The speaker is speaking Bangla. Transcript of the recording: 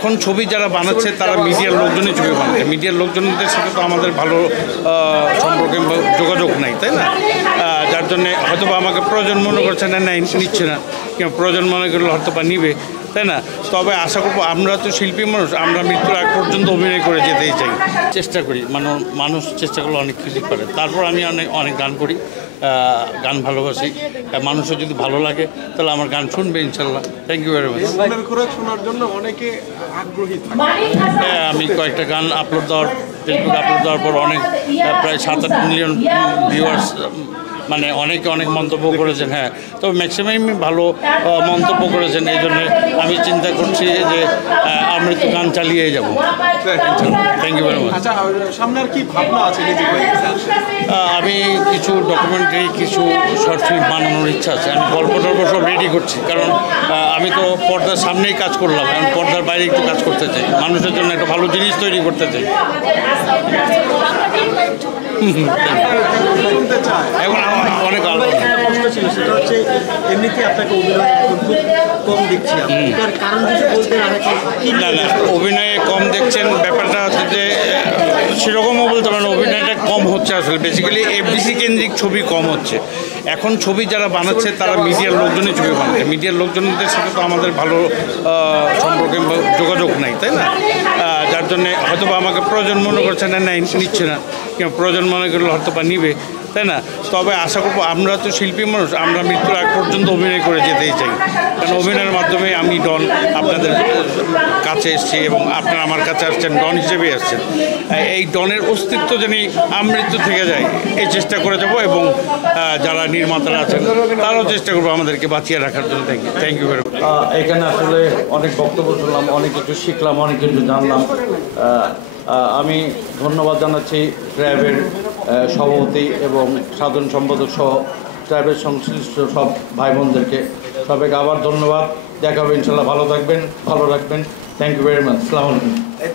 এখন ছবি যারা বানাচ্ছে তারা মিডিয়ার লোকজনই ছবি বানাচ্ছে। মিডিয়ার লোকজনদের সাথে তো আমাদের ভালো সম্পর্কে যোগাযোগ নাই, তাই না? যার জন্যে হয়তো বা আমাকে প্রয়োজন মনে করছে না, নিচ্ছে না, কিংবা প্রয়োজন মনে করলে হয়তো বা নিবে, তাই না? তবে আশা করবো আমরা তো শিল্পী মানুষ, আমরা মৃত্যুর আগ পর্যন্ত অভিনয় করে যেতেই চাই, চেষ্টা করি। মানুষ চেষ্টা করলে অনেক কিছু করে। তারপর আমি অনেক গান করি, গান ভালোবাসি। মানুষের যদি ভালো লাগে তাহলে আমার গান শুনবে ইনশাল্লাহ। Thank you very much. শোনার জন্য অনেকে আগ্রহী। হ্যাঁ, আমি কয়েকটা গান ফেসবুকে আপলোড দেওয়ার পর প্রায় 7-8 মিলিয়ন ভিউয়ার্স, মানে অনেক মন্তব্য করেছেন। হ্যাঁ, তবে ম্যাক্সিমামই ভালো মন্তব্য করেছেন। এই জন্য আমি চিন্তা করছি যে আমরা একটু গান চালিয়ে যাব। Thank you very much. আচ্ছা, সামনে আর কি ভাবনা আছে? আমি কিছু ডকুমেন্টারি, কিছু শর্ট ফিল্ম বানানোর ইচ্ছা আছে। আমি গল্প সব রেডি করছি, কারণ আমি তো পর্দার সামনেই কাজ করলাম, এখন পর্দার বাইরে একটু কাজ করতে চাই, মানুষের জন্য একটা ভালো জিনিস তৈরি করতে চাই। এখন অনেক প্রশ্ন ছিল, সেটা হচ্ছে এমনিতে আপনাকে অভিনয় খুব কম দেখছি, তার কারণ যদি বলতেন। না, অভিনয়ে কম দেখছেন ব্যাপারটা হচ্ছে যে সেরকমও বলতে পারেন, অভিনয়টা কম হচ্ছে আসলে। বেসিক্যালি এফডিসি কেন্দ্রিক ছবি কম হচ্ছে। এখন ছবি যারা বানাচ্ছে তারা মিডিয়ার লোকজনই ছবি বানাচ্ছে। মিডিয়ার লোকজনদের সাথে তো আমাদের ভালো সম্পর্কে যোগাযোগ নাই, তাই না? যার জন্যে হয়তো বা আমাকে প্রয়োজন মনে করছে না, নিচ্ছে না, কিংবা প্রয়োজন মনে করলে হয়তো বা নিবে, তাই না? তবে আশা করবো আমরা তো শিল্পী মানুষ, আমরা মৃত্যুর আগ পর্যন্ত অভিনয় করে যেতেই চাই। কারণ অভিনয়ের মাধ্যমে আমি ডন আপনাদের কাছে এসেছি এবং আপনারা আমার কাছে আসছেন, ডন হিসেবেই আসছেন। এই ডনের অস্তিত্ব যেন আমৃত্যু থেকে যায়, এই চেষ্টা করে যাবো। এবং যারা নির্মাতারা আছেন তারাও চেষ্টা করবো আমাদেরকে বাঁচিয়ে রাখার জন্য। Thank you very much. এখানে আসলে অনেক বক্তব্য শুনলাম, অনেক কিছু শিখলাম, অনেক কিছু জানলাম। আমি ধন্যবাদ জানাচ্ছি ট্র্যাবের সভাপতি এবং সাধারণ সম্পাদক সহ ট্র্যাবের সংশ্লিষ্ট সব ভাই বোনদেরকে। সবাইকে আবার ধন্যবাদ। দেখা হবে ইনশাল্লাহ। ভালো থাকবেন, ভালো রাখবেন। Thank you very much. আসসালামু আলাইকুম।